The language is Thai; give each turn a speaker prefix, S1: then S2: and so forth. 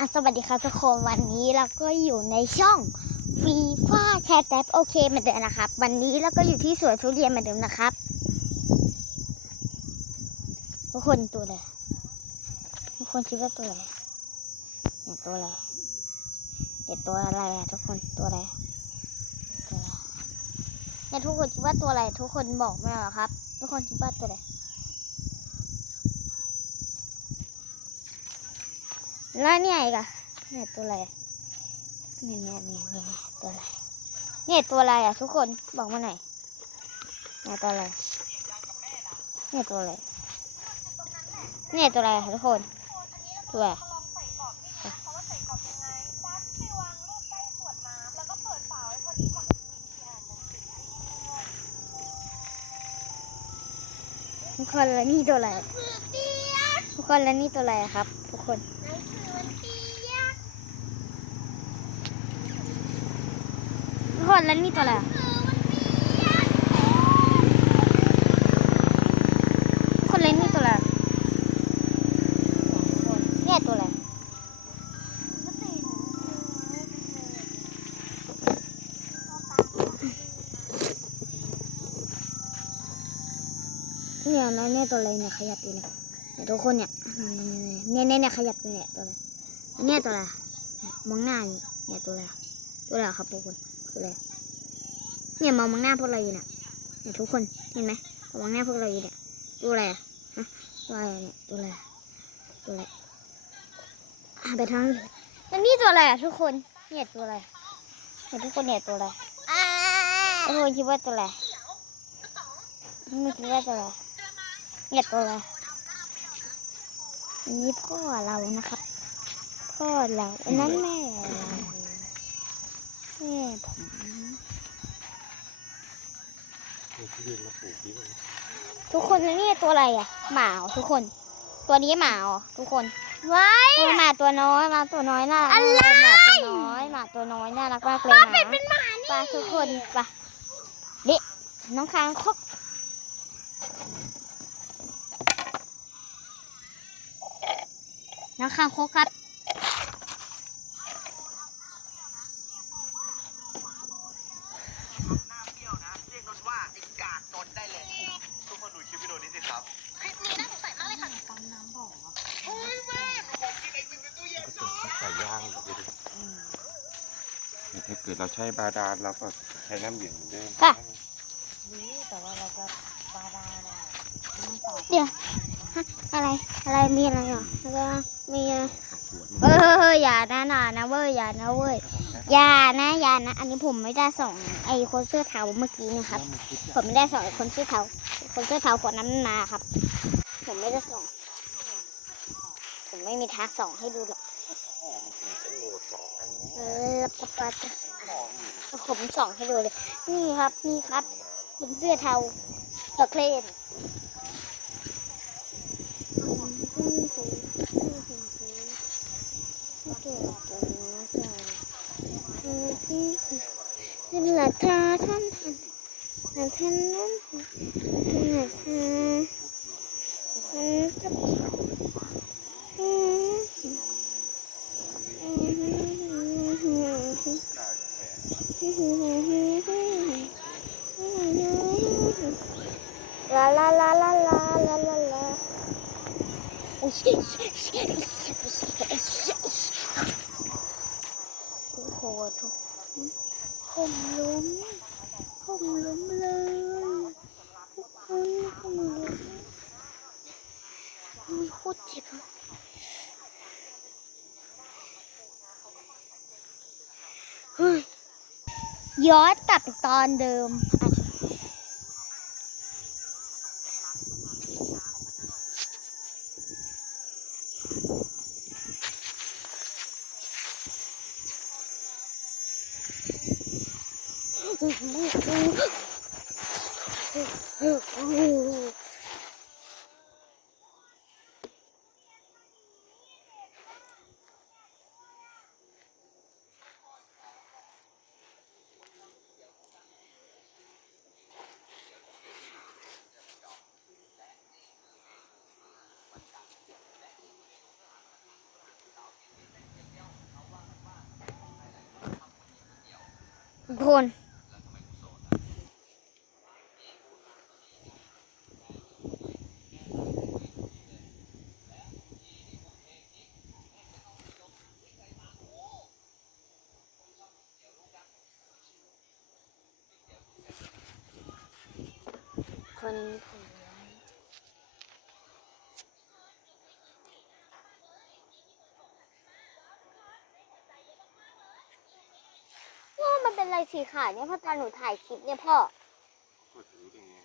S1: อะสวัสดีครับทุกคนวันนี้เราก็อยู่ในช่องฟีฟ่าแคทแท็บโอเคเหมือนเดิมนะครับ วันนี้เราก็อยู่ที่สวนทุเรียนเหมือนเดิมนะครับ ทุกคนตัวอะไรทุกคนคิดว่าตัวอะไรเนี่ยตัวอะไรเดี๋ยวตัวอะไรอะทุกคนตัวอะไรตัวอะไรเนี่ยทุกคนคิดว่าตัวอะไร ทุกคนบอกมาหรอครับ ทุกคนคิดว่าตัวอะไร แล้วเนี่ยอีกอะเนี่ยตัวอะไรเนี่ยเนี่ยเนี่ยเนี่ยตัวอะไรเนี่ยตัวอะไรอะทุกคนบอกมาหน่อยเนี่ยตัวอะไรเนี่ยตัวอะไรเนี่ยตัวอะไรอะทุกคนตัวอะไรทุกคนแล้วนี่ตัวอะไรทุกคนแล้วนี่ตัวอะไรอะครับ ทุกคน ทุกคนแล้วนี่ตัวอะไรทุกคนแล้วนี่ตัวอะไรเนี่ยตัวอะไรเนี่ยนะเนี่ยตัวอะไรเนี่ยขยับอยู่เนี่ยเนี่ยทุกคนเนี่ยเนี่ยเนี่ยเนี่ยขยับอยู่เนี่ยตัวอะไรเนี่ยตัวอะไรมองหน้าอยู่เนี่ยตัวอะไรตัวอะไรครับทุกคน คืออะไรเนี่ยมองมองหน้าพวกเราอยู่เนี่ยเนี่ยทุกคนเห็นไหมมองหน้าพวกเราอยู่เนี่ยตัวอะไรอะฮะตัวอะไรเนี่ยตัวอะไรอะตัวอะไรอะไปทางอื่นแล้วนี่ตัวอะไรอะทุกคนเนี่ยตัวอะไรเนี่ยทุกคนเนี่ยตัวอะไรทุกคนคิดว่าตัวอะไรไม่คิดว่าตัวอะไรเนี่ยตัวอะไรอันนี้พ่อเรานะครับ พ่อเราอันนั้นแม่เรา แม่ผม
S2: ที่ดินมาปลูกที่มัน
S1: ทุกคนแล้วนี่ตัวอะไรอะ หมาเหรอทุกคน ตัวนี้หมาเหรอทุกคนว้ายหมาตัวน้อยหมาตัวน้อยน่ารักมากเลยหมาตัวน้อยหมาตัวน้อยน่ารักมากเลยนะเป็นหมานี่ไปทุกคนไปดิน้องคางคกน้องคางคกครับ
S3: หน้าเบี้ยวนะ เรียกนนว่าไอ้กาดนนได้เลย ทุกคนดูคลิปวิดีโอนี้สิครับ
S4: คลิปนี้น่าสงสัยมากเลยค่ะปั๊มน้ำบ่อ
S3: เฮ้ยแม่ผมกินไอติมในตู้เย็นเนาะ
S2: ใส่ย่างดูดิถ้าเกิดเราใช้บาดาลเราก็ใช้น้ำเย็นเหมือนเดิม
S1: ค่ะ
S4: นี่แต่ว่าเราจะบาดาลน่ะน้ำต่อ
S1: เดี๋ยวฮะอะไรอะไรมีอะไรอะแล้วก็มีอะไร
S2: ขวด
S1: เอ
S2: มัน
S1: ออย่านะน่ะนะเว้ยอย่านะเว้ยอย่านะอย่านะ อันนี้ผมไม่ได้ส่งไอ้คนเสื้อเทาเมื่อกี้นะครับ ผมไม่ได้ส่งไอ้คนเสื้อเทาคนเสื้อเทาคนนั้นมาครับ ผมไม่ได้ส่ง ผมไม่มีทางส่งให้ดูหรอก เออปะปะปะ ผมส่องให้ดูเลย นี่ครับนี่ครับคนเสื้อเทาตะเคลนเป็นหลักฐานท่านหลักฐานนั้นเป็นหลักฐาท่านจะลา ลาลาลาลาลาโอ้โหทุกผมล้มผมล้มเลยทุกคนผมล้มมีโคตรเจ็บเฮ้ยย้อนกลับตอนเดิม ทุกคน คนผมว้ว่ามันเป็นอะไรสีขาวเนี่ยพ่อตอนหนูถ่ายคลิปเนี่ยพ่อ
S2: ก็จะรู้ได้ไง